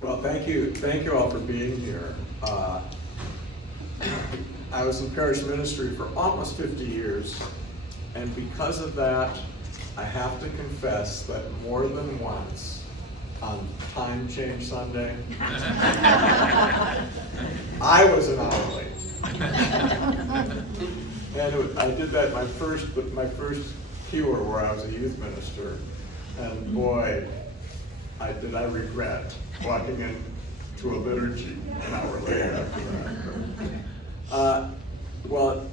Well, thank you all for being here. I was in parish ministry for almost 50 years, and because of that, I have to confess that more than once on Time Change Sunday, I was an hour late. And I did that my first cure where I was a youth minister, and boy, did I regret walking into a liturgy an hour later after that. Well,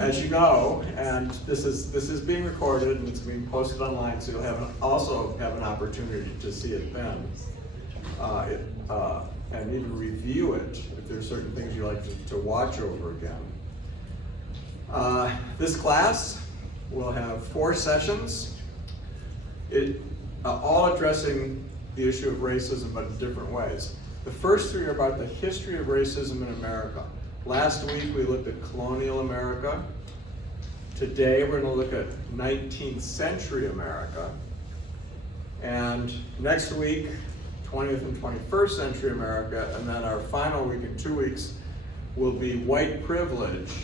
as you know, and this is being recorded and it's being posted online, so you'll also have an opportunity to see it then, and even review it if there's certain things you like to watch over again. This class will have 4 sessions, all addressing the issue of racism, but in different ways. The first 3 are about the history of racism in America. Last week we looked at colonial America. Today we're going to look at 19th century America. And next week, 20th and 21st century America, and then our final week in 2 weeks will be white privilege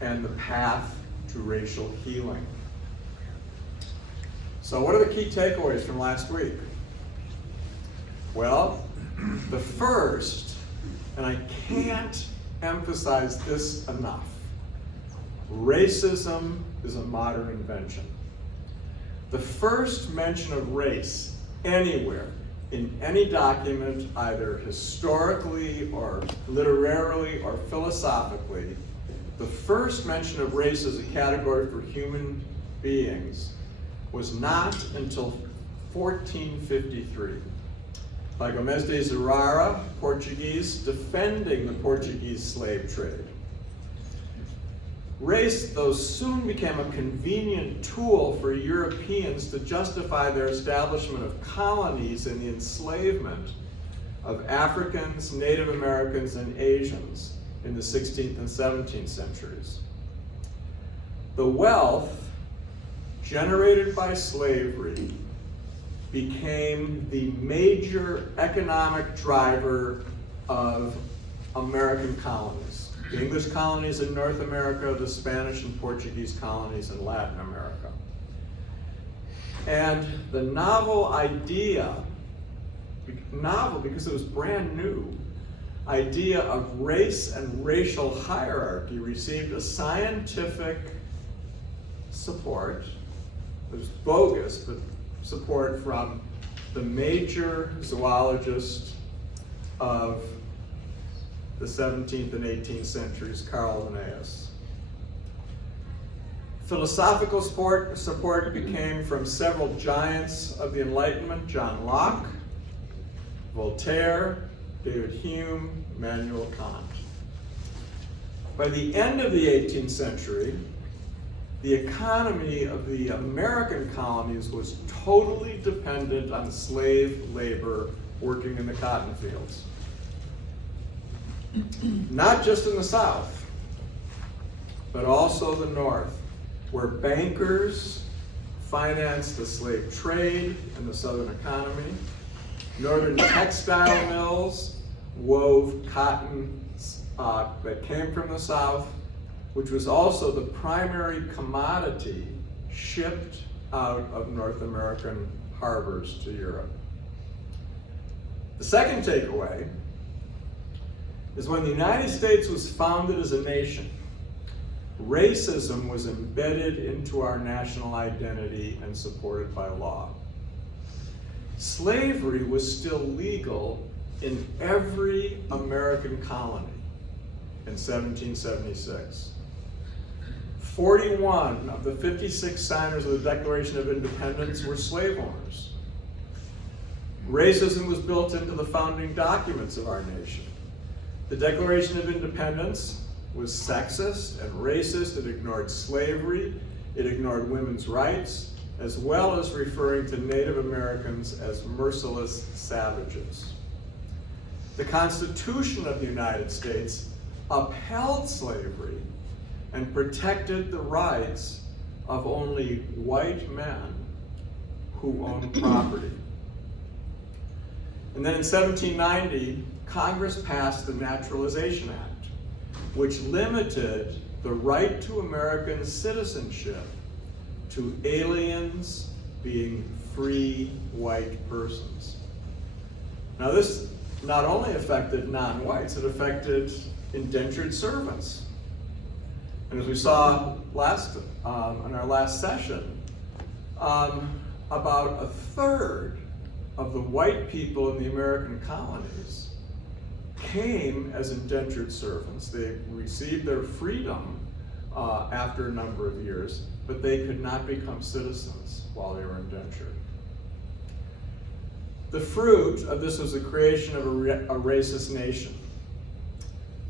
and the path to racial healing. So what are the key takeaways from last week? Well, the first, and I can't emphasize this enough, racism is a modern invention. The first mention of race anywhere in any document, either historically or literarily or philosophically, the first mention of race as a category for human beings was not until 1453 by Gomes de Zurara, Portuguese, defending the Portuguese slave trade. Race, though, soon became a convenient tool for Europeans to justify their establishment of colonies and the enslavement of Africans, Native Americans, and Asians in the 16th and 17th centuries. The wealth generated by slavery became the major economic driver of American colonies. The English colonies in North America, the Spanish and Portuguese colonies in Latin America. And the novel because it was brand new, idea of race and racial hierarchy received a scientific support. It was bogus, but support from the major zoologist of the 17th and 18th centuries, Carl Linnaeus. Philosophical support became from several giants of the Enlightenment: John Locke, Voltaire, David Hume, Immanuel Kant. By the end of the 18th century, the economy of the American colonies was totally dependent on slave labor working in the cotton fields. Not just in the South, but also the North, where bankers financed the slave trade and the Southern economy. Northern textile mills wove cotton that came from the South, which was also the primary commodity shipped out of North American harbors to Europe. The second takeaway is when the United States was founded as a nation, racism was embedded into our national identity and supported by law. Slavery was still legal in every American colony in 1776. 41 of the 56 signers of the Declaration of Independence were slave owners. Racism was built into the founding documents of our nation. The Declaration of Independence was sexist and racist. It ignored slavery. It ignored women's rights, as well as referring to Native Americans as merciless savages. The Constitution of the United States upheld slavery and protected the rights of only white men who owned property. And then in 1790, Congress passed the Naturalization Act, which limited the right to American citizenship to aliens being free white persons. Now this not only affected non-whites, it affected indentured servants. And as we saw in our last session, about a third of the white people in the American colonies came as indentured servants. They received their freedom after a number of years, but they could not become citizens while they were indentured. The fruit of this was the creation of a racist nation.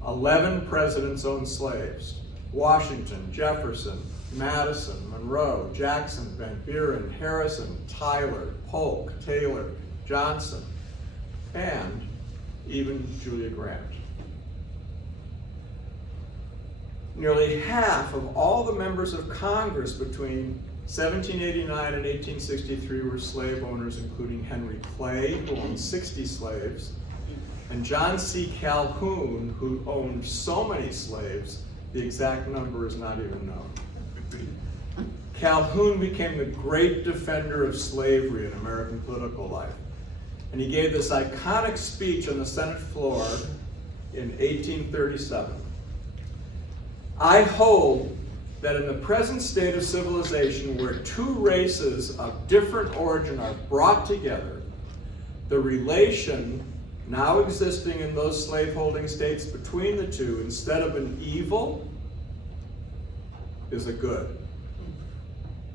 11 presidents owned slaves: Washington, Jefferson, Madison, Monroe, Jackson, Van Buren, Harrison, Tyler, Polk, Taylor, Johnson, and even Julia Grant. Nearly half of all the members of Congress between 1789 and 1863 were slave owners, including Henry Clay, who owned 60 slaves, and John C. Calhoun, who owned so many slaves, the exact number is not even known. Calhoun became the great defender of slavery in American political life. And he gave this iconic speech on the Senate floor in 1837. "I hold that in the present state of civilization, where two races of different origin are brought together, the relation now existing in those slaveholding states between the two, instead of an evil, is a good,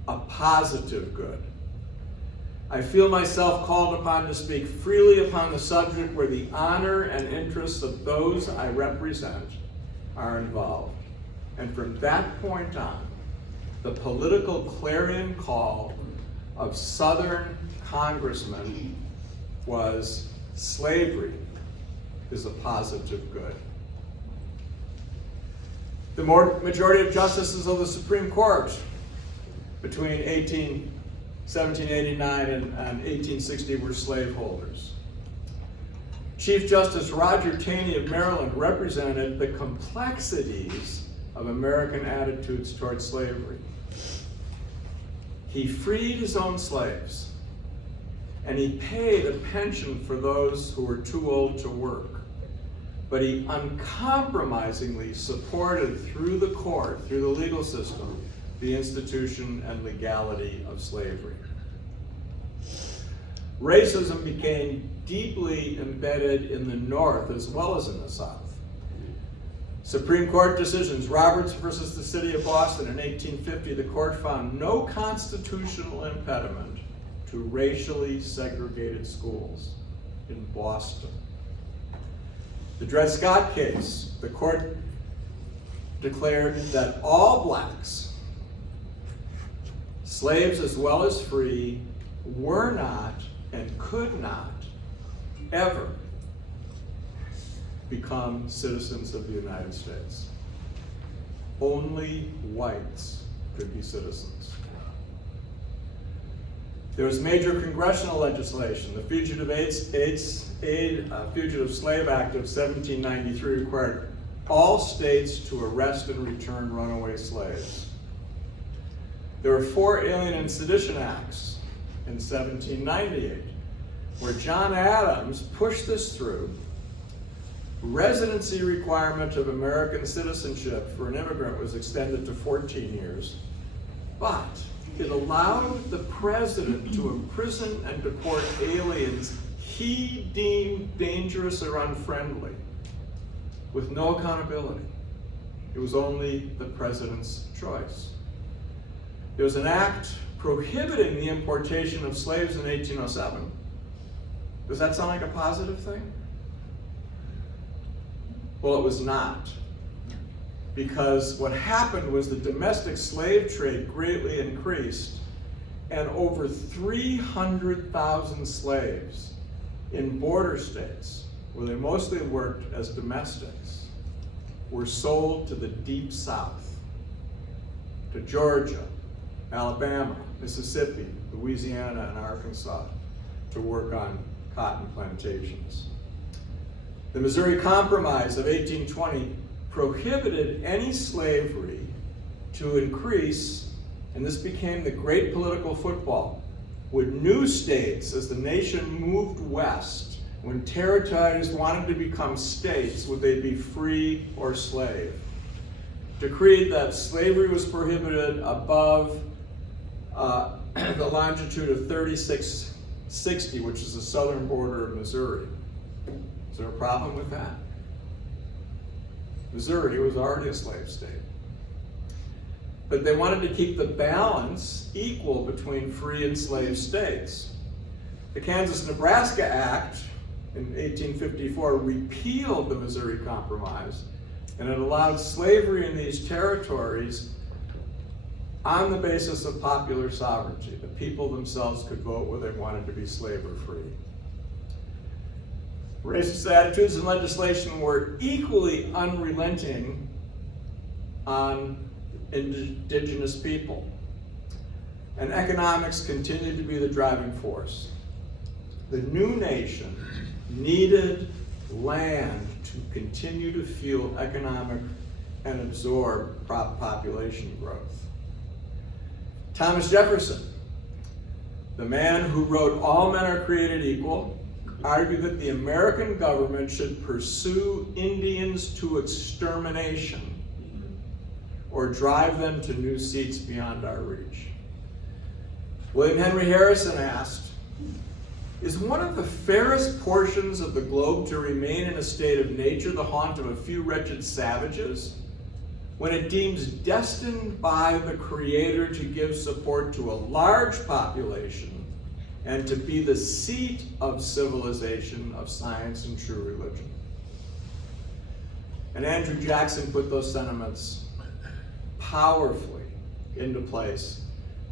a positive good. I feel myself called upon to speak freely upon the subject where the honor and interests of those I represent are involved." And from that point on, the political clarion call of Southern congressmen was slavery is a positive good. The majority of justices of the Supreme Court between 1789 and 1860 were slaveholders. Chief Justice Roger Taney of Maryland represented the complexities of American attitudes toward slavery. He freed his own slaves, and he paid a pension for those who were too old to work. But he uncompromisingly supported through the court, through the legal system, the institution and legality of slavery. Racism became deeply embedded in the North as well as in the South. Supreme Court decisions, Roberts versus the City of Boston in 1850, the court found no constitutional impediment to racially segregated schools in Boston. The Dred Scott case, the court declared that all blacks, slaves as well as free, were not and could not ever become citizens of the United States. Only whites could be citizens. There was major congressional legislation. The Fugitive Slave Act of 1793 required all states to arrest and return runaway slaves. There were 4 Alien and Sedition Acts in 1798, where John Adams pushed this through. Residency requirement of American citizenship for an immigrant was extended to 14 years, but it allowed the president to imprison and deport aliens he deemed dangerous or unfriendly, with no accountability. It was only the president's choice. There was an act prohibiting the importation of slaves in 1807. Does that sound like a positive thing? Well, it was not. Because what happened was the domestic slave trade greatly increased, and over 300,000 slaves in border states, where they mostly worked as domestics, were sold to the Deep South, to Georgia, Alabama, Mississippi, Louisiana, and Arkansas, to work on cotton plantations. The Missouri Compromise of 1820 prohibited any slavery to increase, and this became the great political football. With new states, as the nation moved west, when territories wanted to become states, would they be free or slave? Decreed that slavery was prohibited above the longitude of 3660, which is the southern border of Missouri. Is there a problem with that? Missouri was already a slave state. But they wanted to keep the balance equal between free and slave states. The Kansas-Nebraska Act in 1854 repealed the Missouri Compromise, and it allowed slavery in these territories on the basis of popular sovereignty. The people themselves could vote whether they wanted to be slave or free. Racist attitudes and legislation were equally unrelenting on indigenous people. And economics continued to be the driving force. The new nation needed land to continue to fuel economic and absorb population growth. Thomas Jefferson, the man who wrote "All Men Are Created Equal," argued that the American government should pursue Indians to extermination or drive them to new seats beyond our reach. William Henry Harrison asked, "Is one of the fairest portions of the globe to remain in a state of nature the haunt of a few wretched savages, when it deems destined by the Creator to give support to a large population and to be the seat of civilization, of science, and true religion?" And Andrew Jackson put those sentiments powerfully into place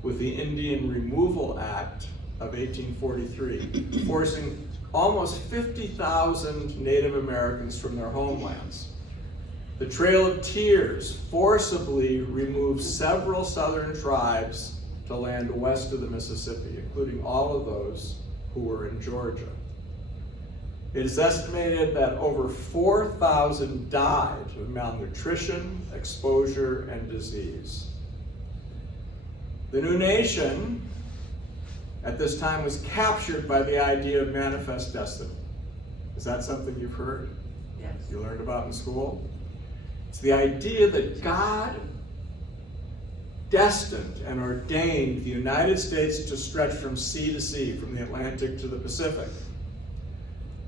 with the Indian Removal Act of 1843, forcing almost 50,000 Native Americans from their homelands. The Trail of Tears forcibly removed several southern tribes to land west of the Mississippi, including all of those who were in Georgia. It is estimated that over 4,000 died of malnutrition, exposure, and disease. The new nation at this time was captured by the idea of manifest destiny. Is that something you've heard? Yes. You learned about in school? It's the idea that God destined and ordained the United States to stretch from sea to sea, from the Atlantic to the Pacific.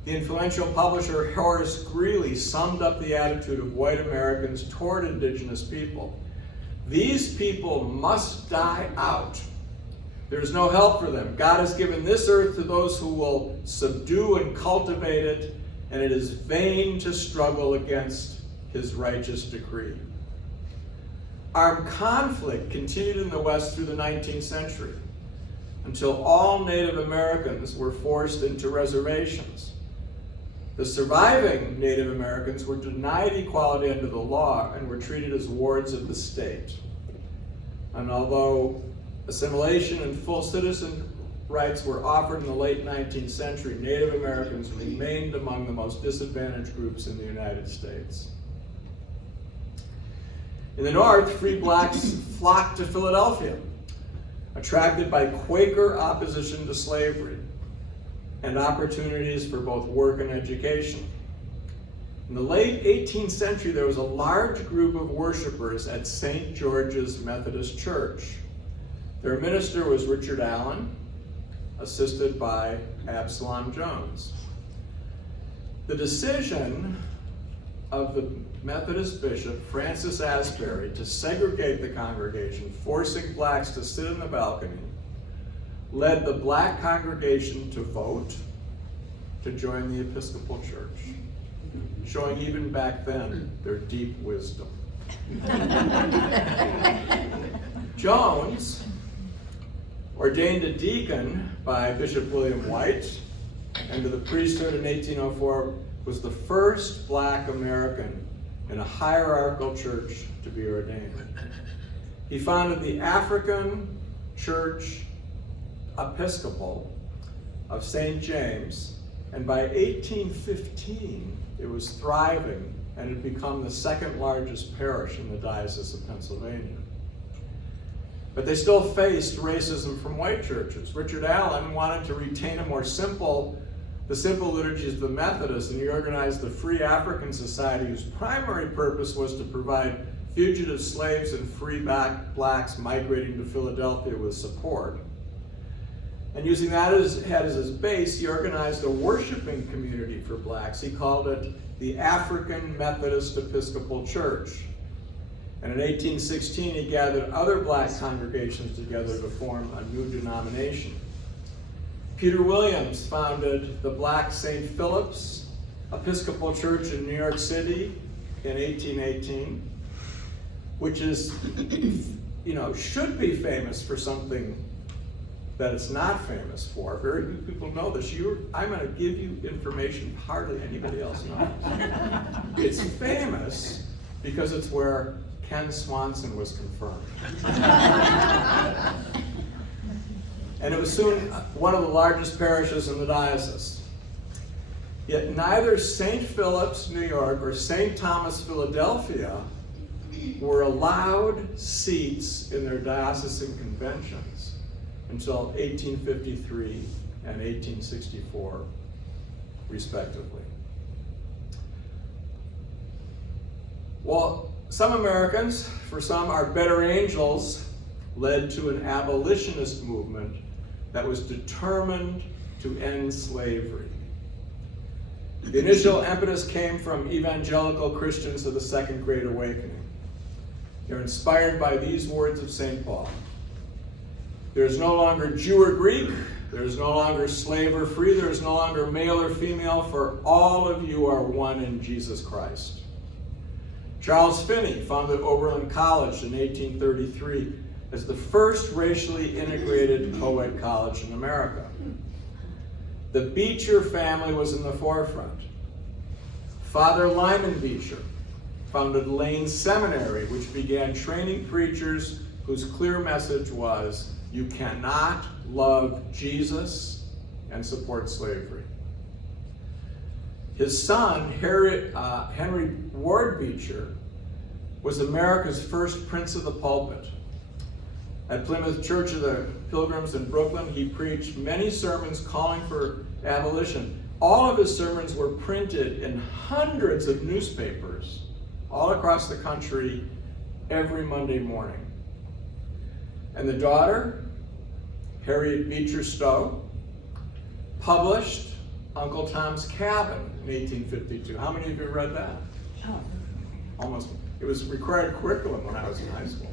The influential publisher Horace Greeley summed up the attitude of white Americans toward indigenous people. These people must die out. There is no help for them. God has given this earth to those who will subdue and cultivate it, and it is vain to struggle against his righteous decree. Armed conflict continued in the West through the 19th century, until all Native Americans were forced into reservations. The surviving Native Americans were denied equality under the law and were treated as wards of the state. And although assimilation and full citizen rights were offered in the late 19th century, Native Americans remained among the most disadvantaged groups in the United States. In the North, free blacks flocked to Philadelphia, attracted by Quaker opposition to slavery and opportunities for both work and education. In the late 18th century, there was a large group of worshipers at St. George's Methodist Church. Their minister was Richard Allen, assisted by Absalom Jones. The decision of the Methodist bishop, Francis Asbury, to segregate the congregation, forcing blacks to sit in the balcony, led the black congregation to vote to join the Episcopal Church, showing even back then their deep wisdom. Jones, ordained a deacon by Bishop William White and to the priesthood in 1804, was the first black American in a hierarchical church to be ordained. He founded the African Church Episcopal of St. James And by 1815, it was thriving and had become the second largest parish in the Diocese of Pennsylvania. But they still faced racism from white churches. Richard Allen wanted to retain the simple liturgies of the Methodists, and he organized the Free African Society, whose primary purpose was to provide fugitive slaves and free blacks migrating to Philadelphia with support. And using that as his base, he organized a worshiping community for blacks. He called it the African Methodist Episcopal Church. And in 1816, he gathered other black congregations together to form a new denomination. Peter Williams founded the Black St. Philip's Episcopal Church in New York City in 1818, which is, should be famous for something that it's not famous for. Very few people know this. I'm going to give you information hardly anybody else knows. It's famous because it's where Ken Swanson was confirmed. And it was soon one of the largest parishes in the diocese. Yet neither St. Philip's, New York, or St. Thomas, Philadelphia, were allowed seats in their diocesan conventions until 1853 and 1864, respectively. Well, some Americans, for some, our better angels, led to an abolitionist movement that was determined to end slavery. The initial impetus came from evangelical Christians of the Second Great Awakening. They're inspired by these words of St. Paul. There is no longer Jew or Greek, there is no longer slave or free, there is no longer male or female, for all of you are one in Jesus Christ. Charles Finney founded Oberlin College in 1833 as the first racially integrated co-ed college in America. The Beecher family was in the forefront. Father Lyman Beecher founded Lane Seminary, which began training preachers whose clear message was, you cannot love Jesus and support slavery. His son, Henry Ward Beecher, was America's first Prince of the Pulpit. At Plymouth Church of the Pilgrims in Brooklyn, he preached many sermons calling for abolition. All of his sermons were printed in hundreds of newspapers all across the country every Monday morning. And the daughter, Harriet Beecher Stowe, published Uncle Tom's Cabin in 1852. How many of you read that? Oh. Almost. It was required curriculum when I was in high school.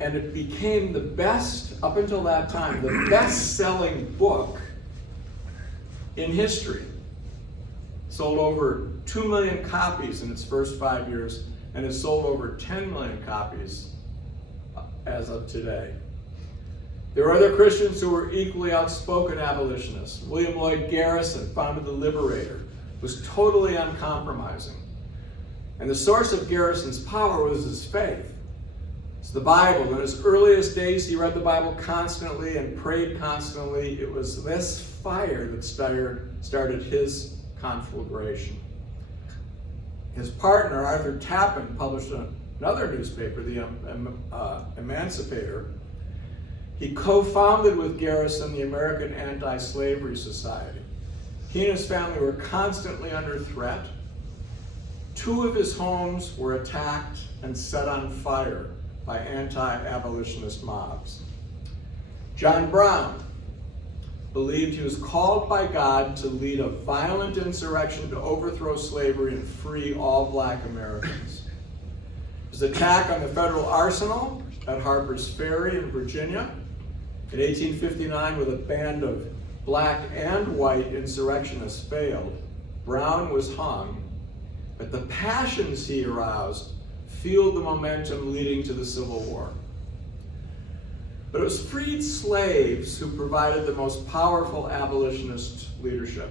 And it became the best, up until that time, the best-selling book in history. Sold over 2 million copies in its first 5 years, and has sold over 10 million copies as of today. There were other Christians who were equally outspoken abolitionists. William Lloyd Garrison founded the Liberator, was totally uncompromising. And the source of Garrison's power was his faith. It's the Bible. In his earliest days, he read the Bible constantly and prayed constantly. It was this fire that started his conflagration. His partner, Arthur Tappan, published another newspaper, the Emancipator. He co-founded with Garrison the American Anti-Slavery Society. He and his family were constantly under threat. 2 of his homes were attacked and set on fire by anti-abolitionist mobs. John Brown believed he was called by God to lead a violent insurrection to overthrow slavery and free all black Americans. His attack on the federal arsenal at Harper's Ferry in Virginia in 1859 with a band of black and white insurrectionists failed. Brown was hung, but the passions he aroused fueled the momentum leading to the Civil War. But it was freed slaves who provided the most powerful abolitionist leadership.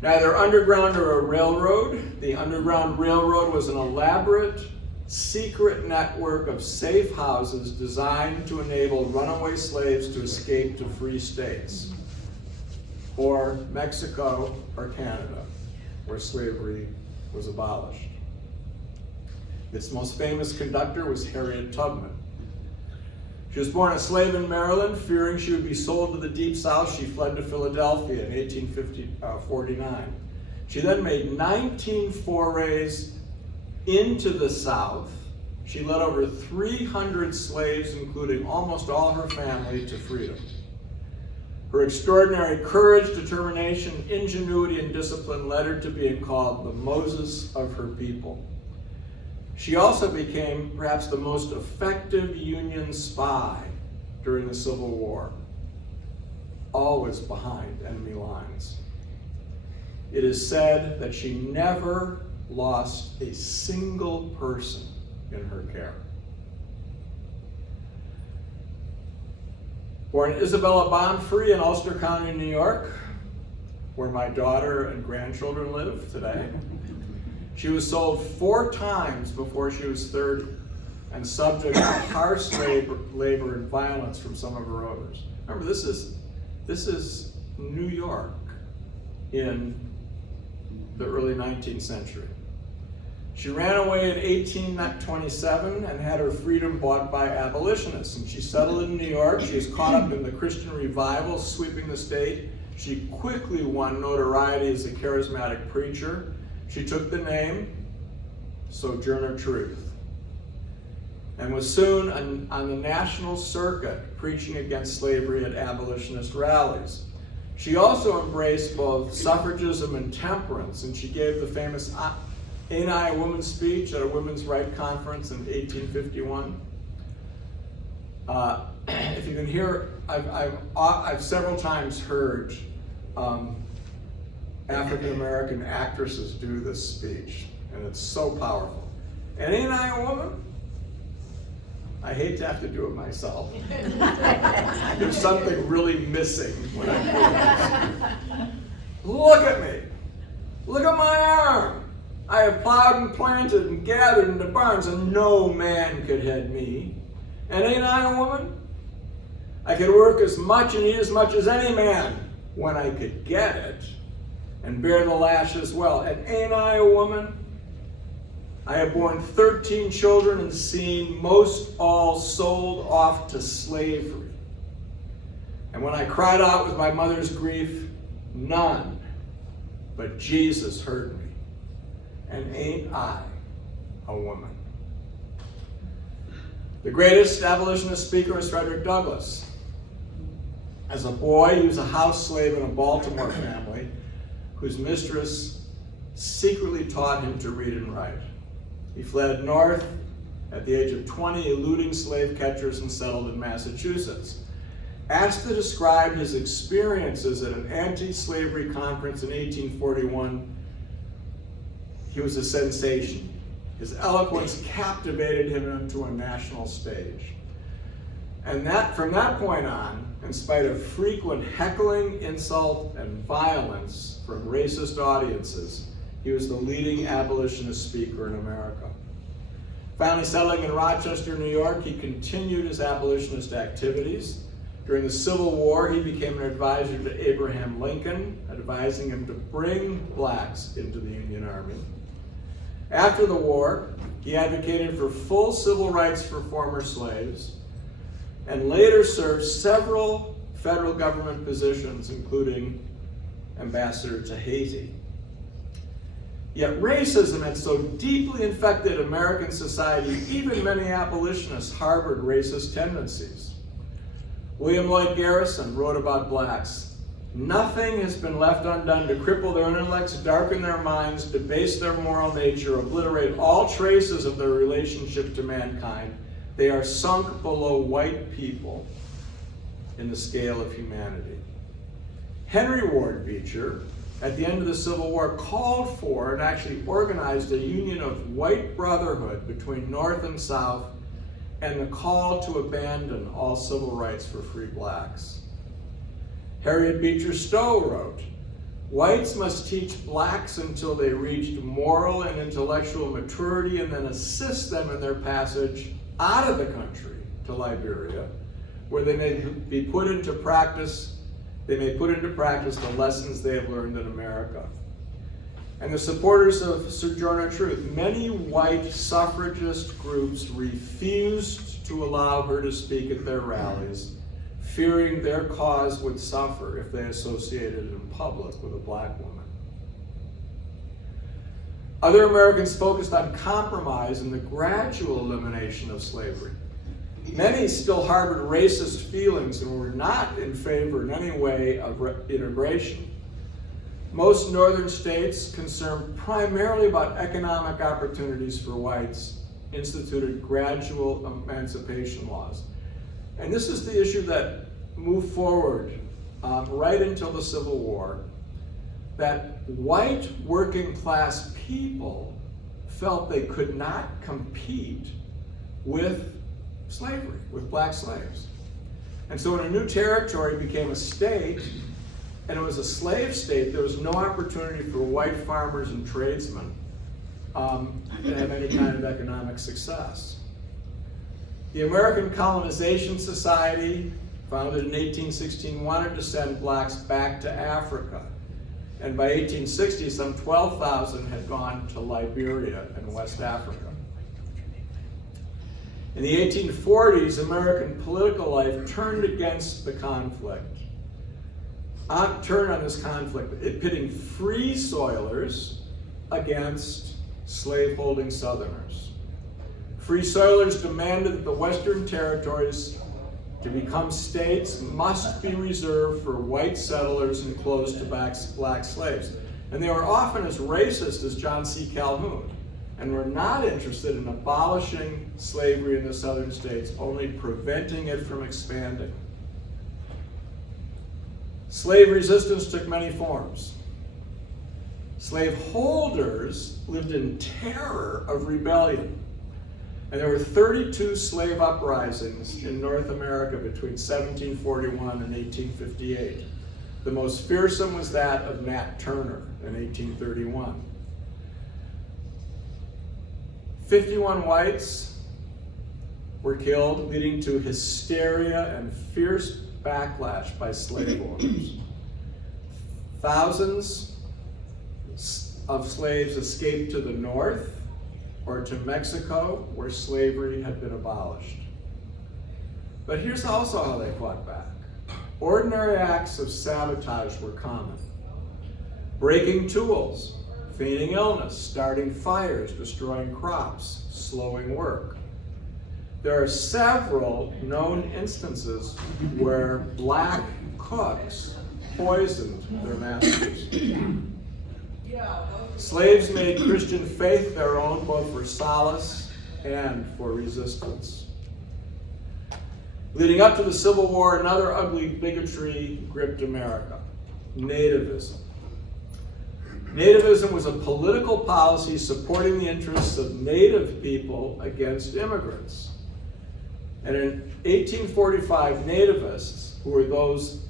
Neither underground nor a railroad. The Underground Railroad was an elaborate, secret network of safe houses designed to enable runaway slaves to escape to free states. or Mexico or Canada, where slavery was abolished. Its most famous conductor was Harriet Tubman. She was born a slave in Maryland. Fearing she would be sold to the Deep South, she fled to Philadelphia in 1849. She then made 19 forays into the South. She led over 300 slaves, including almost all her family, to freedom. Her extraordinary courage, determination, ingenuity, and discipline led her to being called the Moses of her people. She also became perhaps the most effective Union spy during the Civil War, always behind enemy lines. It is said that she never lost a single person in her care. Born Isabella Bonfrey in Ulster County, New York, where my daughter and grandchildren live today. She was sold 4 times before she was 30 and subject to harsh labor and violence from some of her owners. Remember, this is New York in the early 19th century. She ran away in 1827 and had her freedom bought by abolitionists. And she settled in New York. She was caught up in the Christian revival sweeping the state. She quickly won notoriety as a charismatic preacher. She took the name Sojourner Truth and was soon on the national circuit preaching against slavery at abolitionist rallies. She also embraced both suffragism and temperance, and she gave the famous Ain't I a Woman speech at a women's rights conference in 1851. If you can hear, I've several times heard African American actresses do this speech, and it's so powerful. And ain't I a woman? I hate to have to do it myself. There's something really missing when I do this. Look at me. Look at my arm. I have plowed and planted and gathered into barns, and no man could head me. And ain't I a woman? I could work as much and eat as much as any man when I could get it, and bear the lash as well. And ain't I a woman? I have borne 13 children and seen most all sold off to slavery. And when I cried out with my mother's grief, none but Jesus heard me. And ain't I a woman? The greatest abolitionist speaker is Frederick Douglass. As a boy, he was a house slave in a Baltimore family whose mistress secretly taught him to read and write. He fled north at the age of 20, eluding slave catchers, and settled in Massachusetts. Asked to describe his experiences at an anti-slavery conference in 1841, he was a sensation. His eloquence captivated him onto a national stage. And from that point on, in spite of frequent heckling, insult, and violence from racist audiences, he was the leading abolitionist speaker in America. Finally settling in Rochester, New York, he continued his abolitionist activities. During the Civil War, he became an advisor to Abraham Lincoln, advising him to bring blacks into the Union Army. After the war, he advocated for full civil rights for former slaves, and later served several federal government positions, including ambassador to Haiti. Yet racism had so deeply infected American society, even many abolitionists harbored racist tendencies. William Lloyd Garrison wrote about blacks. Nothing has been left undone to cripple their intellects, darken their minds, debase their moral nature, obliterate all traces of their relationship to mankind. They are sunk below white people in the scale of humanity. Henry Ward Beecher, at the end of the Civil War, called for and actually organized a union of white brotherhood between North and South, and the call to abandon all civil rights for free blacks. Harriet Beecher Stowe wrote, "Whites must teach blacks until they reached moral and intellectual maturity, and then assist them in their passage out of the country to Liberia, where they may be put into practice they may put into practice the lessons they have learned in America. And the supporters of Sojourner Truth, many white suffragist groups refused to allow her to speak at their rallies, fearing their cause would suffer if they associated in public with a black woman. Other Americans focused on compromise and the gradual elimination of slavery. Many still harbored racist feelings and were not in favor in any way of integration. Most northern states, concerned primarily about economic opportunities for whites, instituted gradual emancipation laws. And this is the issue that moved forward right until the Civil War, that white working class people felt they could not compete with slavery, with black slaves. And so when a new territory became a state, and it was a slave state, there was no opportunity for white farmers and tradesmen to have any kind of economic success. The American Colonization Society, founded in 1816, wanted to send blacks back to Africa. And by 1860, some 12,000 had gone to Liberia and West Africa. In the 1840s, American political life turned against the conflict. Turned on this conflict, pitting free soilers against slave-holding Southerners. Free soilers demanded that the Western territories to become states must be reserved for white settlers and closed to black slaves. And they were often as racist as John C. Calhoun, and were not interested in abolishing slavery in the southern states, only preventing it from expanding. Slave resistance took many forms. Slaveholders lived in terror of rebellion. And there were 32 slave uprisings in North America between 1741 and 1858. The most fearsome was that of Nat Turner in 1831. 51 whites were killed, leading to hysteria and fierce backlash by slave owners. Thousands of slaves escaped to the north or to Mexico, where slavery had been abolished. But here's also how they fought back. Ordinary acts of sabotage were common. Breaking tools, feigning illness, starting fires, destroying crops, slowing work. There are several known instances where black cooks poisoned their masters. Slaves made Christian faith their own, both for solace and for resistance. Leading up to the Civil War, another ugly bigotry gripped America: nativism. Nativism was a political policy supporting the interests of native people against immigrants. And in 1845, nativists, who were those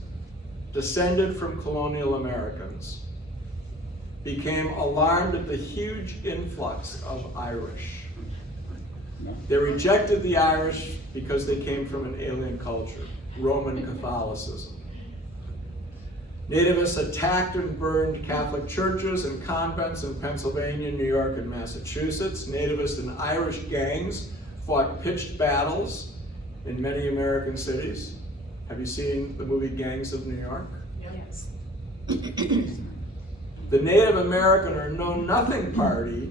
descended from colonial Americans, became alarmed at the huge influx of Irish. They rejected the Irish because they came from an alien culture, Roman Catholicism. Nativists attacked and burned Catholic churches and convents in Pennsylvania, New York, and Massachusetts. Nativist and Irish gangs fought pitched battles in many American cities. Have you seen the movie Gangs of New York? Yes. The Native American or Know Nothing Party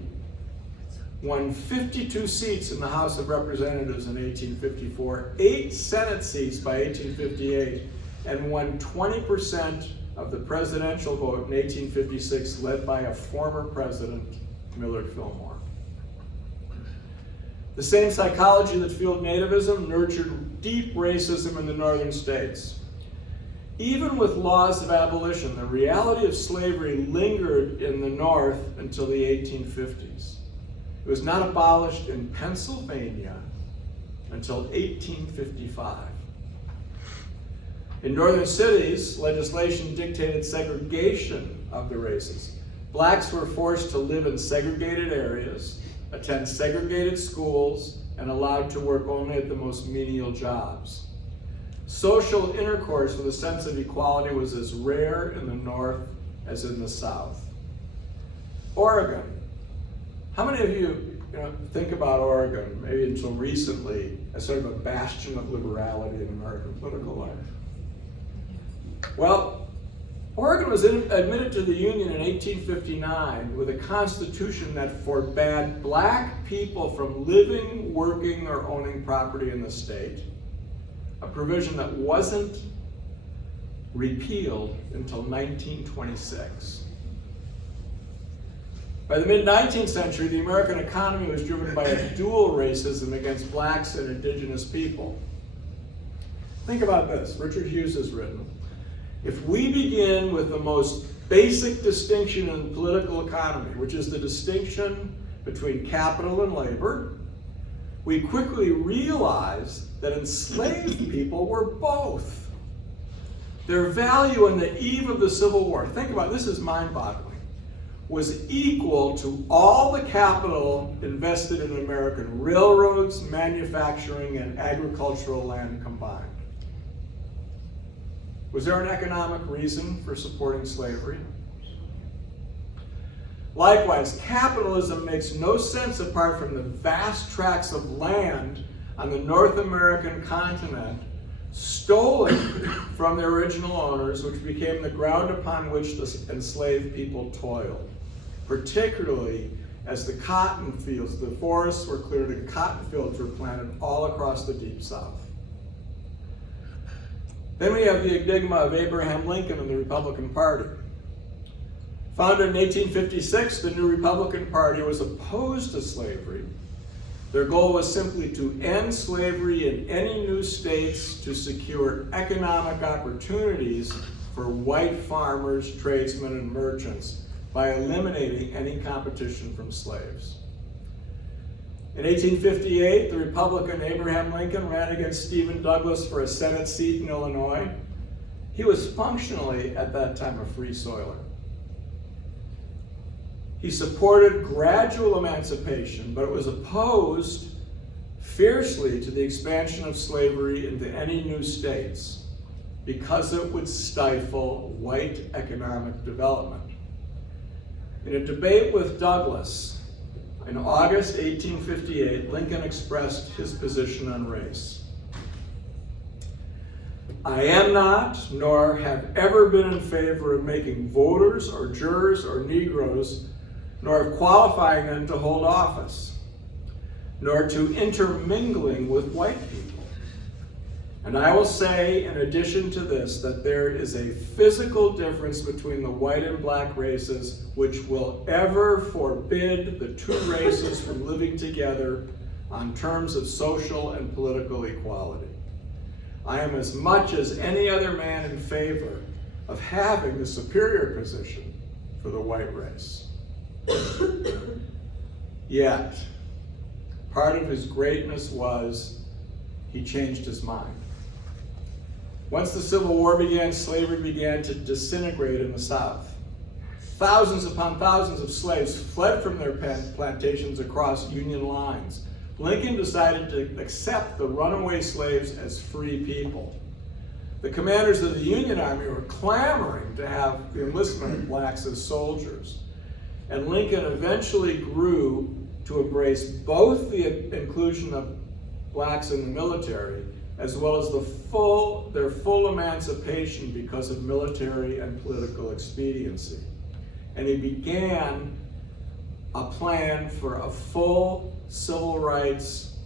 won 52 seats in the House of Representatives in 1854, 8 Senate seats by 1858, and won 20% of the presidential vote in 1856, led by a former president, Millard Fillmore. The same psychology that fueled nativism nurtured deep racism in the northern states. Even with laws of abolition, the reality of slavery lingered in the North until the 1850s. It was not abolished in Pennsylvania until 1855. In northern cities, legislation dictated segregation of the races. Blacks were forced to live in segregated areas, attend segregated schools, and allowed to work only at the most menial jobs. social intercourse with a sense of equality was as rare in the North as in the South. Oregon. How many of you think about Oregon, maybe until recently, as sort of a bastion of liberality in American political life? Well, Oregon was admitted to the Union in 1859 with a constitution that forbade black people from living, working, or owning property in the state, a provision that wasn't repealed until 1926. By the mid-19th century, the American economy was driven by a dual racism against blacks and indigenous people. Think about this. Richard Hughes has written, if we begin with the most basic distinction in the political economy, which is the distinction between capital and labor, we quickly realize that enslaved people were both. Their value on the eve of the Civil War, think about it, this is mind-boggling, was equal to all the capital invested in American railroads, manufacturing, and agricultural land combined. Was there an economic reason for supporting slavery? Likewise, capitalism makes no sense apart from the vast tracts of land on the North American continent stolen from their original owners, which became the ground upon which the enslaved people toiled, particularly as the cotton fields, the forests were cleared and cotton fields were planted all across the Deep South. Then we have the enigma of Abraham Lincoln and the Republican Party. Founded in 1856, the new Republican Party was opposed to slavery. Their goal was simply to end slavery in any new states to secure economic opportunities for white farmers, tradesmen, and merchants by eliminating any competition from slaves. In 1858, the Republican Abraham Lincoln ran against Stephen Douglas for a Senate seat in Illinois. He was functionally, at that time, a free soiler. He supported gradual emancipation, but it was opposed fiercely to the expansion of slavery into any new states because it would stifle white economic development. In a debate with Douglas, in August 1858, Lincoln expressed his position on race. I am not, nor have ever been in favor of making voters or jurors or Negroes, nor of qualifying them to hold office, nor to intermingling with white people. And I will say, in addition to this, that there is a physical difference between the white and black races which will ever forbid the two races from living together on terms of social and political equality. I am as much as any other man in favor of having the superior position for the white race. Yet, part of his greatness was he changed his mind. Once the Civil War began, slavery began to disintegrate in the South. Thousands upon thousands of slaves fled from their plantations across Union lines. Lincoln decided to accept the runaway slaves as free people. The commanders of the Union Army were clamoring to have the enlistment of blacks as soldiers. And Lincoln eventually grew to embrace both the inclusion of blacks in the military as well as their full emancipation because of military and political expediency. And he began a plan for a full civil rights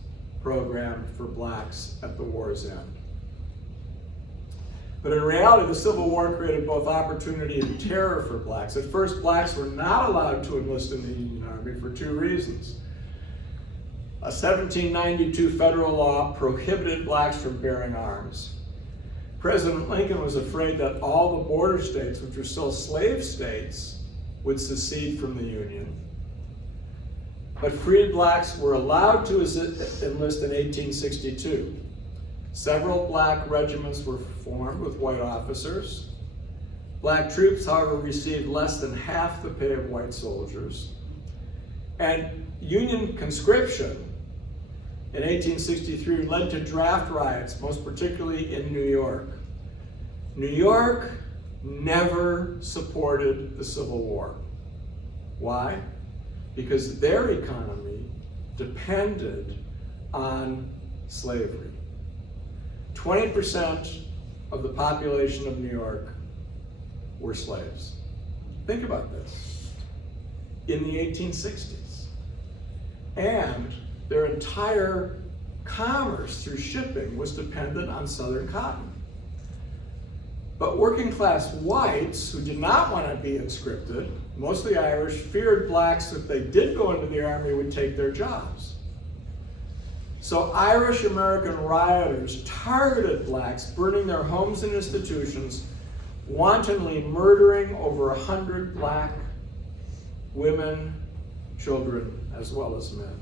program for blacks at the war's end. But in reality, the Civil War created both opportunity and terror for blacks. At first, blacks were not allowed to enlist in the Union Army for two reasons. A 1792 federal law prohibited blacks from bearing arms. President Lincoln was afraid that all the border states, which were still slave states, would secede from the Union. But freed blacks were allowed to enlist in 1862. Several black regiments were formed with white officers. Black troops, however, received less than half the pay of white soldiers. And Union conscription in 1863 led to draft riots, most particularly in New York. New York never supported the Civil War. Why? Because their economy depended on slavery. 20% of the population of New York were slaves. Think about this. In the 1860s. And their entire commerce through shipping was dependent on Southern cotton. But working class whites who did not want to be conscripted, mostly Irish, feared blacks if they did go into the army would take their jobs. So Irish American rioters targeted blacks, burning their homes and institutions, wantonly murdering over 100 black women, children, as well as men.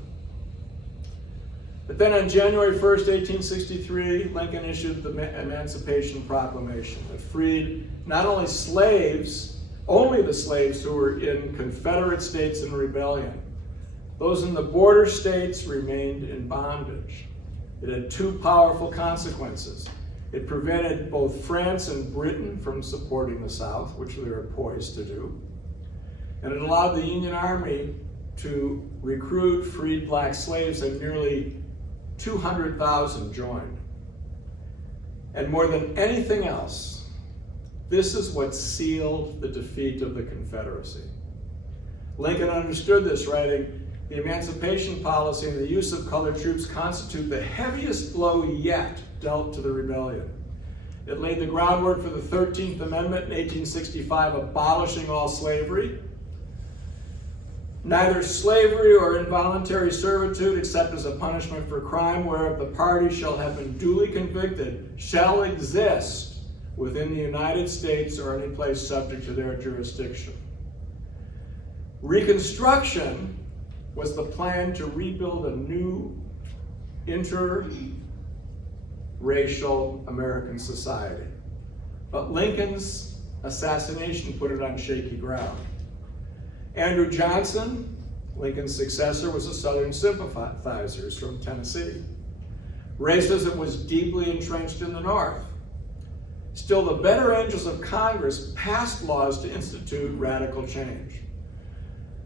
But then on January 1st, 1863, Lincoln issued the Emancipation Proclamation that freed not only slaves, only the slaves who were in Confederate states in rebellion. Those in the border states remained in bondage. It had two powerful consequences. It prevented both France and Britain from supporting the South, which they were poised to do. And it allowed the Union Army to recruit freed black slaves, and nearly 200,000 joined. And more than anything else, this is what sealed the defeat of the Confederacy. Lincoln understood this, writing, "The emancipation policy and the use of colored troops constitute the heaviest blow yet dealt to the rebellion. It laid the groundwork for the 13th Amendment in 1865, abolishing all slavery. Neither slavery or involuntary servitude, except as a punishment for crime whereof the party shall have been duly convicted, shall exist within the United States or any place subject to their jurisdiction." Reconstruction was the plan to rebuild a new interracial American society. But Lincoln's assassination put it on shaky ground. Andrew Johnson, Lincoln's successor, was a Southern sympathizer from Tennessee. Racism was deeply entrenched in the North. Still, the better angels of Congress passed laws to institute radical change.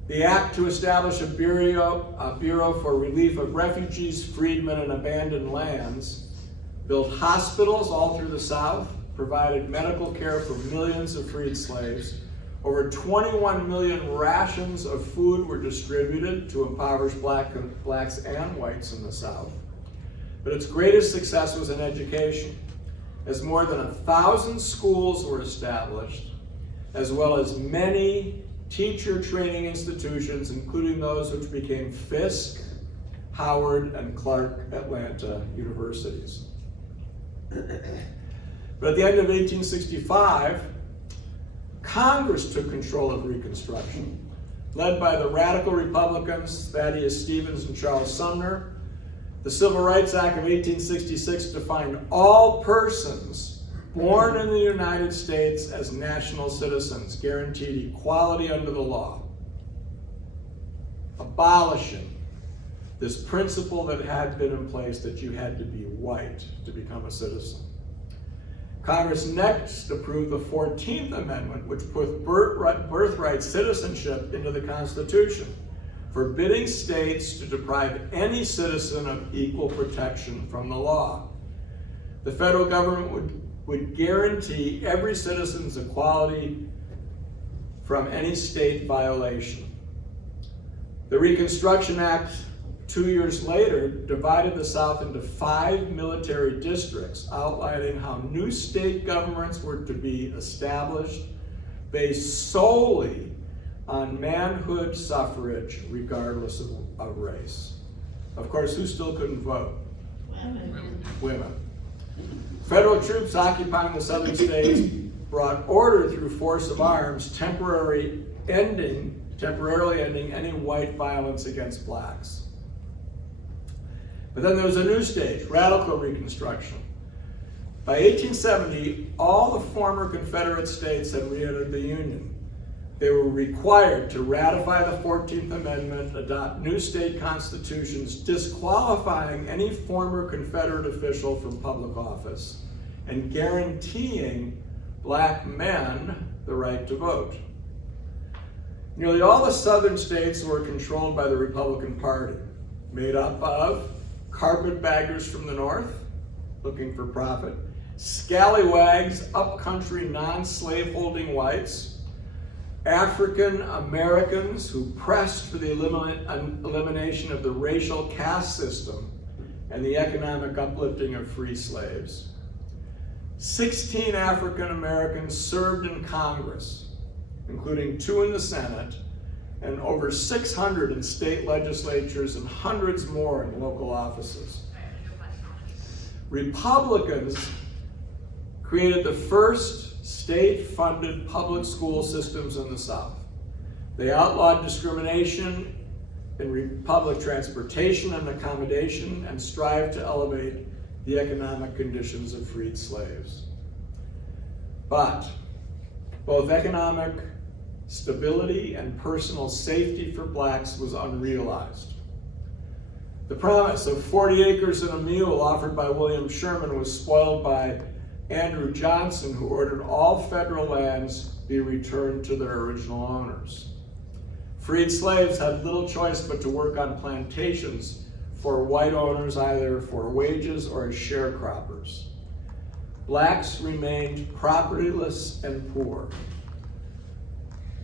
The act to establish a bureau for relief of refugees, freedmen, and abandoned lands built hospitals all through the South, provided medical care for millions of freed slaves. Over 21 million rations of food were distributed to impoverished blacks and whites in the South. But its greatest success was in education, as more than 1,000 schools were established, as well as many teacher training institutions, including those which became Fisk, Howard, and Clark Atlanta universities. But at the end of 1865, Congress took control of Reconstruction, led by the radical Republicans Thaddeus Stevens and Charles Sumner. The Civil Rights Act of 1866 defined all persons born in the United States as national citizens, guaranteed equality under the law, abolishing this principle that had been in place that you had to be white to become a citizen. Congress next approved the 14th Amendment, which put birthright citizenship into the Constitution, forbidding states to deprive any citizen of equal protection from the law. The federal government would guarantee every citizen's equality from any state violation. The Reconstruction Act, 2 years later, divided the South into 5 military districts, outlining how new state governments were to be established based solely on manhood suffrage, regardless of race. Of course, who still couldn't vote? Women. Federal troops occupying the southern states brought order through force of arms, temporarily ending any white violence against blacks. But then there was a new stage, radical Reconstruction. By 1870, all the former Confederate states had re-entered the Union. they were required to ratify the 14th Amendment, adopt new state constitutions, disqualifying any former Confederate official from public office, and guaranteeing black men the right to vote. Nearly all the southern states were controlled by the Republican Party, made up of carpetbaggers from the north, looking for profit, scallywags, upcountry non-slaveholding whites, African Americans who pressed for the elimination of the racial caste system and the economic uplifting of free slaves. 16 African Americans served in Congress, including 2 in the Senate, and over 600 in state legislatures and hundreds more in local offices. Republicans created the first state-funded public school systems in the South. They outlawed discrimination in public transportation and accommodation and strived to elevate the economic conditions of freed slaves. But both economic stability and personal safety for blacks was unrealized. The promise of 40 acres and a mule offered by William Sherman was spoiled by Andrew Johnson, who ordered all federal lands be returned to their original owners. Freed slaves had little choice but to work on plantations for white owners, either for wages or as sharecroppers. Blacks remained propertyless and poor.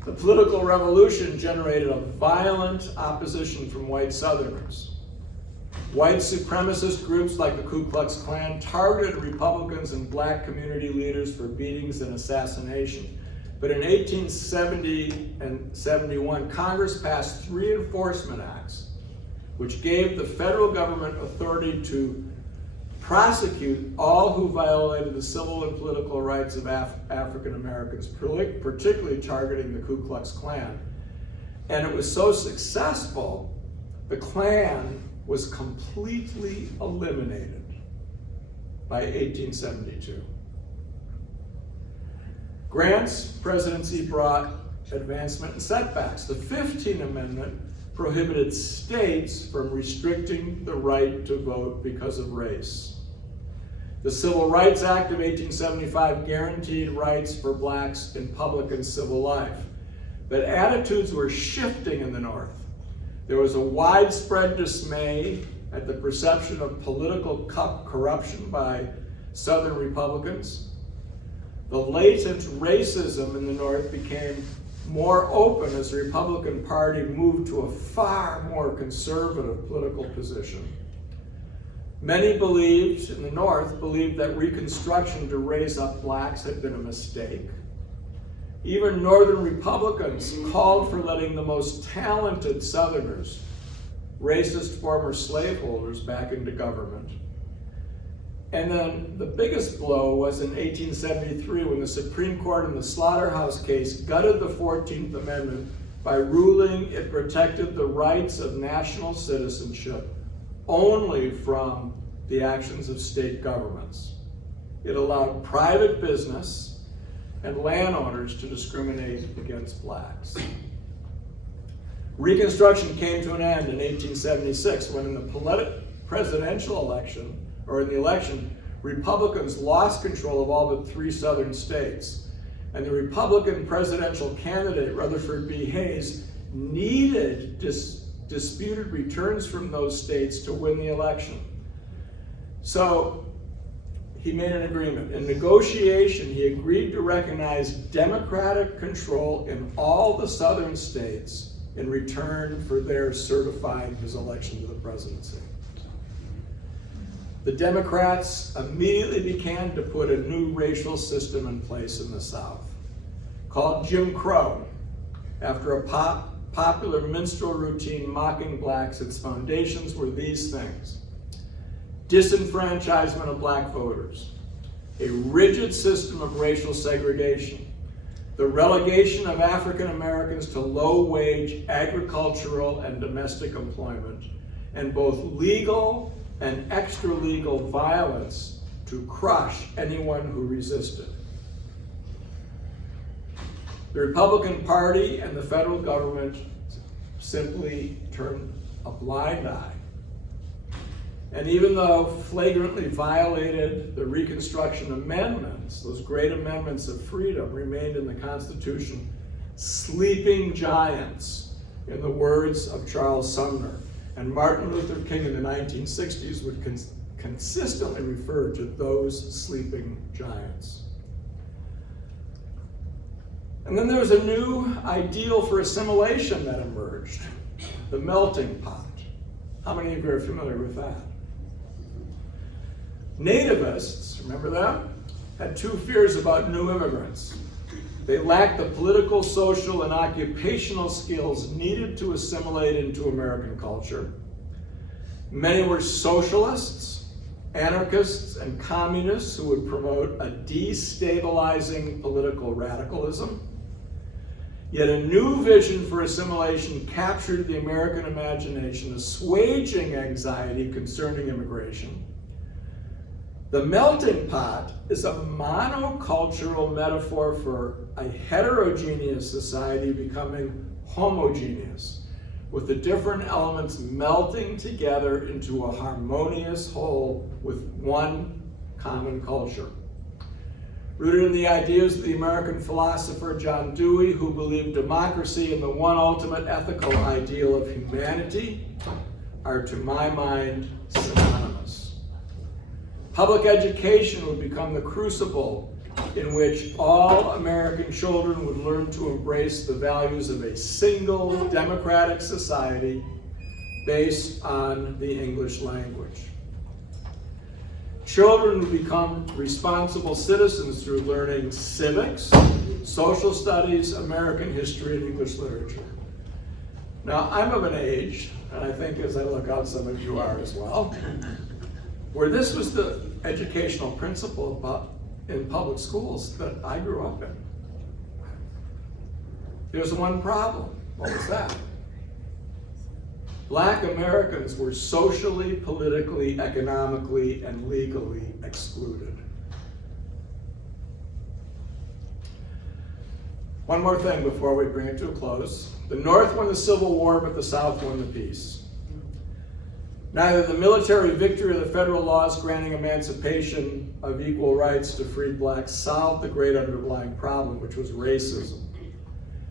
The political revolution generated a violent opposition from white Southerners. White supremacist groups like the Ku Klux Klan targeted Republicans and black community leaders for beatings and assassination. But in 1870 and 71, Congress passed 3 enforcement acts, which gave the federal government authority to prosecute all who violated the civil and political rights of African Americans, particularly targeting the Ku Klux Klan. And it was so successful, the Klan was completely eliminated by 1872. Grant's presidency brought advancement and setbacks. The 15th Amendment prohibited states from restricting the right to vote because of race. The Civil Rights Act of 1875 guaranteed rights for blacks in public and civil life. But attitudes were shifting in the North. There was a widespread dismay at the perception of political corruption by Southern Republicans. The latent racism in the North became more open as the Republican Party moved to a far more conservative political position. Many in the North believed that Reconstruction to raise up blacks had been a mistake. Even Northern Republicans called for letting the most talented Southerners, racist former slaveholders, back into government. And then the biggest blow was in 1873 when the Supreme Court in the Slaughterhouse case gutted the 14th Amendment by ruling it protected the rights of national citizenship only from the actions of state governments. It allowed private business and landowners to discriminate against blacks. Reconstruction came to an end in 1876 when in the presidential election, Republicans lost control of all but 3 southern states. And the Republican presidential candidate, Rutherford B. Hayes, needed disputed returns from those states to win the election. So he made an agreement. In negotiation, he agreed to recognize Democratic control in all the southern states in return for their certifying his election to the presidency. The Democrats immediately began to put a new racial system in place in the South, called Jim Crow, after a popular minstrel routine mocking blacks. Its foundations were these things: disenfranchisement of black voters, a rigid system of racial segregation, the relegation of African Americans to low-wage agricultural and domestic employment, and both legal and extra-legal violence to crush anyone who resisted. The Republican Party and the federal government simply turned a blind eye. And even though flagrantly violated the Reconstruction Amendments, those great amendments of freedom remained in the Constitution sleeping giants, in the words of Charles Sumner. And Martin Luther King in the 1960s would consistently refer to those sleeping giants. And then there was a new ideal for assimilation that emerged, the melting pot. How many of you are familiar with that? Nativists, remember them, had two fears about new immigrants. They lacked the political, social, and occupational skills needed to assimilate into American culture. Many were socialists, anarchists, and communists who would promote a destabilizing political radicalism. Yet a new vision for assimilation captured the American imagination, assuaging anxiety concerning immigration. The melting pot is a monocultural metaphor for a heterogeneous society becoming homogeneous, with the different elements melting together into a harmonious whole with one common culture. Rooted in the ideas of the American philosopher John Dewey, who believed democracy and the one ultimate ethical ideal of humanity are, to my mind, synonymous. Public education would become the crucible in which all American children would learn to embrace the values of a single democratic society based on the English language. Children would become responsible citizens through learning civics, social studies, American history, and English literature. Now, I'm of an age, and I think as I look out, some of you are as well, where this was the educational principle in public schools that I grew up in. There's one problem. What was that? Black Americans were socially, politically, economically, and legally excluded. One more thing before we bring it to a close. The North won the Civil War, but the South won the peace. Neither the military victory or the federal laws granting emancipation of equal rights to freed blacks solved the great underlying problem, which was racism.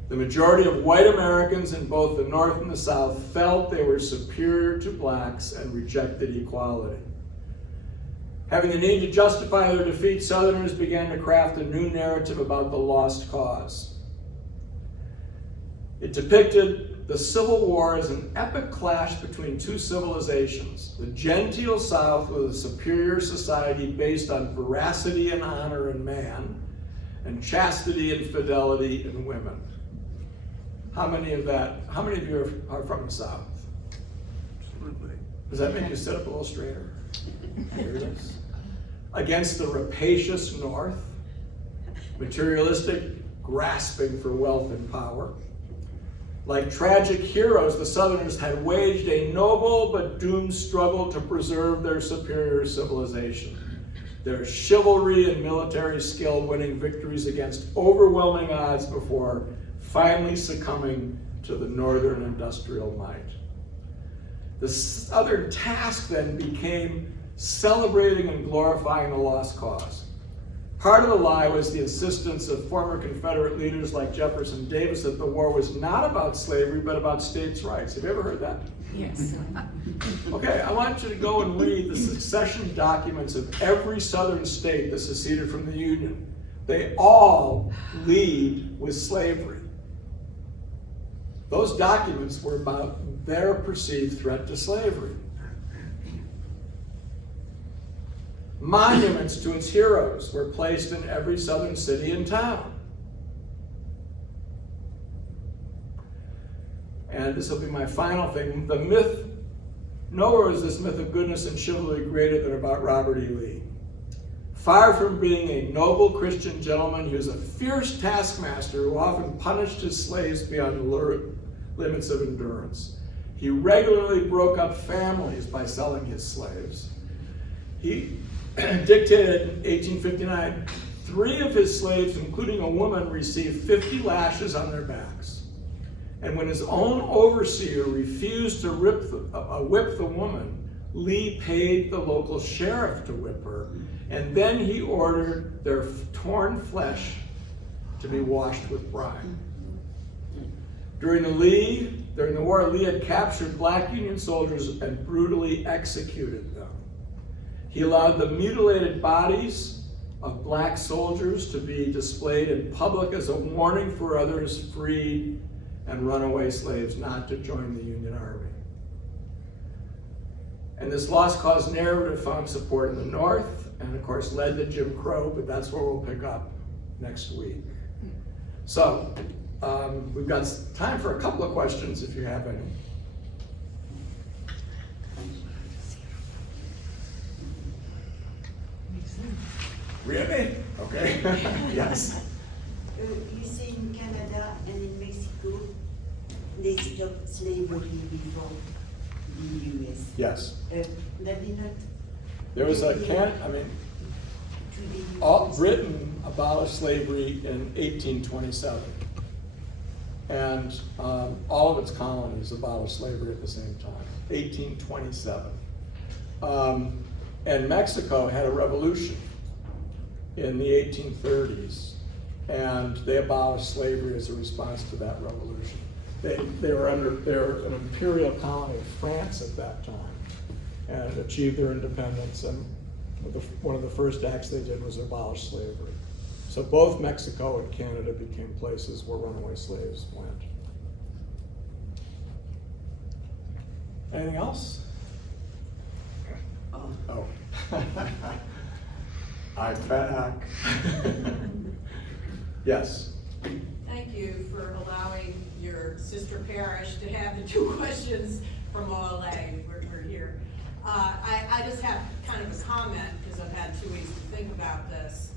The majority of white Americans in both the North and the South felt they were superior to blacks and rejected equality. Having the need to justify their defeat, Southerners began to craft a new narrative about the lost cause. It depicted the Civil War as an epic clash between two civilizations, the genteel South with a superior society based on veracity and honor in man, and chastity and fidelity in women. How many of you are from the South? Absolutely. Does that make you sit up a little straighter? Here it is. Against the rapacious North, materialistic, grasping for wealth and power. Like tragic heroes, the Southerners had waged a noble but doomed struggle to preserve their superior civilization. Their chivalry and military skill winning victories against overwhelming odds before finally succumbing to the Northern industrial might. The Southern task then became celebrating and glorifying the lost cause. Part of the lie was the insistence of former Confederate leaders like Jefferson Davis that the war was not about slavery, but about states' rights. Have you ever heard that? Yes. Okay, I want you to go and read the succession documents of every Southern state that seceded from the Union. They all lead with slavery. Those documents were about their perceived threat to slavery. Monuments to its heroes were placed in every Southern city and town. And this will be my final thing. The myth, nowhere is this myth of goodness and chivalry greater than about Robert E. Lee. Far from being a noble Christian gentleman, he was a fierce taskmaster who often punished his slaves beyond the limits of endurance. He regularly broke up families by selling his slaves. He dictated in 1859 3 of his slaves, including a woman, received 50 lashes on their backs. And when his own overseer refused to whip the woman, Lee paid the local sheriff to whip her, and then he ordered their torn flesh to be washed with brine. During the war, Lee had captured black Union soldiers and brutally executed them. He allowed the mutilated bodies of black soldiers to be displayed in public as a warning for others freed and runaway slaves not to join the Union Army. And this lost cause narrative found support in the North and of course led to Jim Crow, but that's where we'll pick up next week. So we've got time for a couple of questions if you have any. Really? Okay. Yes. You say in Canada and in Mexico, they stopped slavery before the US. Yes. That did not. There was Britain abolished slavery in 1827. And all of its colonies abolished slavery at the same time, 1827. And Mexico had a revolution in the 1830s, and they abolished slavery as a response to that revolution. They were an imperial colony of France at that time, and achieved their independence. And one of the first acts they did was abolish slavery. So both Mexico and Canada became places where runaway slaves went. Anything else? Oh. I'm back. Yes. Thank you for allowing your sister parish to have the 2 questions from OLA. We're here. I just have kind of a comment because I've had 2 weeks to think about this.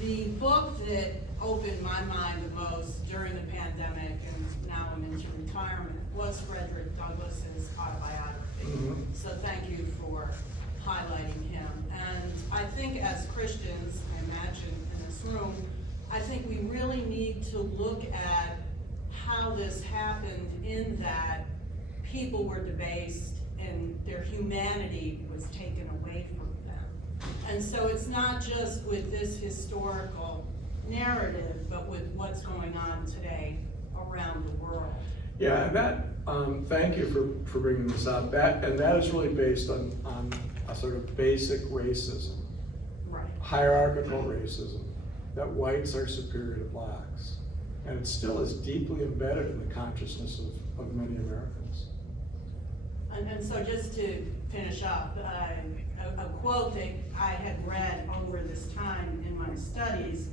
The book that opened my mind the most during the pandemic, and now I'm into retirement, was Frederick Douglass's autobiography. Mm-hmm. So thank you for highlighting him. And I think as Christians, I imagine in this room, I think we really need to look at how this happened in that people were debased and their humanity was taken away from them. And so it's not just with this historical narrative, but with what's going on today around the world. Yeah, and that, thank you for bringing this up. That is really based on a sort of basic racism, right? Hierarchical racism, that whites are superior to blacks. And it still is deeply embedded in the consciousness of many Americans. And so just to finish up, a quote that I had read over this time in my studies,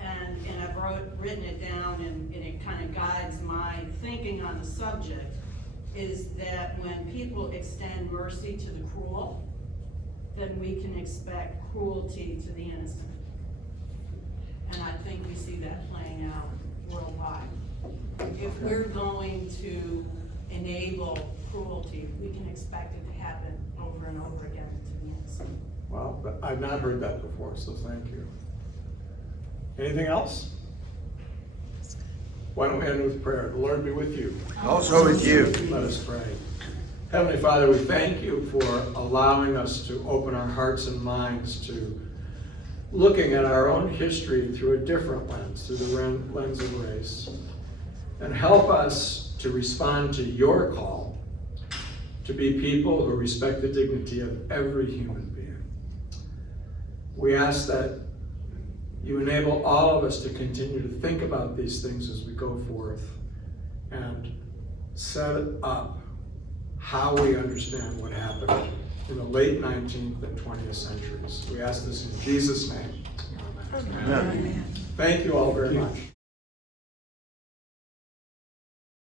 and I've written it down, and it kind of guides my thinking on the subject, is that when people extend mercy to the cruel, then we can expect cruelty to the innocent. And I think we see that playing out worldwide. If we're going to enable cruelty, we can expect it to happen over and over again to the innocent. Well, but I've not heard that before, so thank you. Anything else? Why don't we end with prayer? The Lord be with you. Also with you. Let us pray. Heavenly Father, we thank you for allowing us to open our hearts and minds to looking at our own history through a different lens, through the lens of race. And help us to respond to your call to be people who respect the dignity of every human being. We ask that you enable all of us to continue to think about these things as we go forth and set up how we understand what happened in the late 19th and 20th centuries. We ask this in Jesus' name. Amen. Amen. Thank you all very much.